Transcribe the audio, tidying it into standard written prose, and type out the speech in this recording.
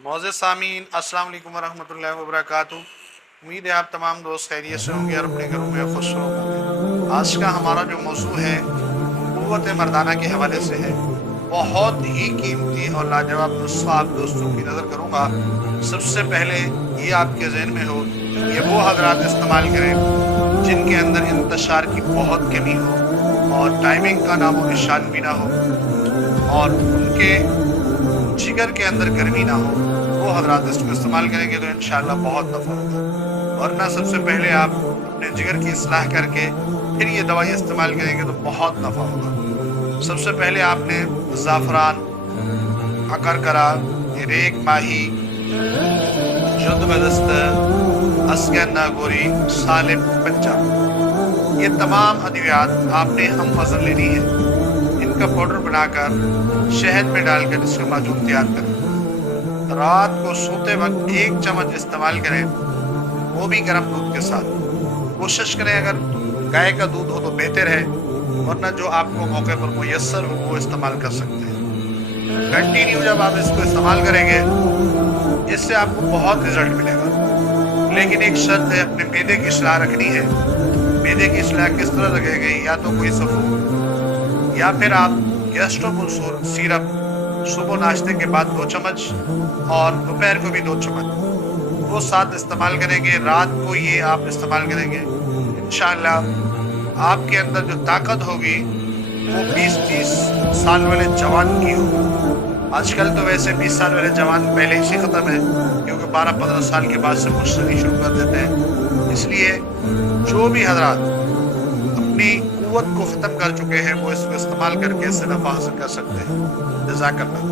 मोअज़्ज़िज़ सामीन, अस्सलाम वालेकुम वरहमतुल्लाहि वबरकातुहू। उम्मीद है आप तमाम दोस्त खैरियत से होंगे और अपने घरों में खुश होंगे। आज का हमारा जो मौज़ू है क़ुव्वत मर्दाना के हवाले से है। बहुत ही कीमती और लाजवाब नुस्ख़ा आप दोस्तों की नज़र करूँगा। सबसे पहले ये आपके ज़हन में हो, ये वो हज़रात इस्तेमाल करें जिनके अंदर इंतशार की बहुत कमी हो और टाइमिंग का नामो निशान भी ना हो और उनके जिगर के अंदर गर्मी ना हो। वो हज़रात इसको इस्तेमाल करेंगे तो इंशाअल्लाह बहुत नफ़ा होगा। वरना सबसे पहले आप अपने जिगर की इस्लाह करके फिर ये दवाई इस्तेमाल करेंगे तो बहुत नफ़ा होगा। सबसे पहले आपने ज़ाफ़रान, अकरकरा, रेग माही, शुद्ध अस्गन नागोरी, सालिम पंचा, ये तमाम अद्वियात आपने हम वज़न लेनी है। इनका पाउडर बनाकर शहद में डालकर इसका माजून तैयार करें। रात को सोते वक्त 1 चम्मच इस्तेमाल करें, वो भी गर्म दूध के साथ। कोशिश करें अगर गाय का दूध हो तो बेहतर है, वरना जो आपको मौके पर मुयस्सर हो वो इस्तेमाल कर सकते हैं। कंटिन्यू जब आप इसको इस्तेमाल करेंगे इससे आपको बहुत रिजल्ट मिलेगा। लेकिन एक शर्त है, अपने मैदे की इस्लाह रखनी है। मैदे की इस्लाह किस तरह रखेंगे? या तो कोई सफ़ूर या फिर आप गैस्ट्रोमुल्सोर सिरप सुबह नाश्ते के बाद 2 चम्मच और दोपहर को भी 2 चम्मच वो साथ इस्तेमाल करेंगे। रात को ये आप इस्तेमाल करेंगे, इंशाअल्लाह आपके अंदर जो ताकत होगी वो 20-30 साल वाले जवान की होगी। आजकल तो वैसे 20 साल वाले जवान पहले ही से ख़त्म है, क्योंकि 12-15 साल के बाद से मुश्किल शुरू कर देते हैं। इसलिए जो भी हज़रात अपनी क़ुव्वत को ख़त्म कर चुके हैं वो इसको इस्तेमाल करके इससे नफ़ा हासिल कर सकते हैं। जज़ाकल्लाह।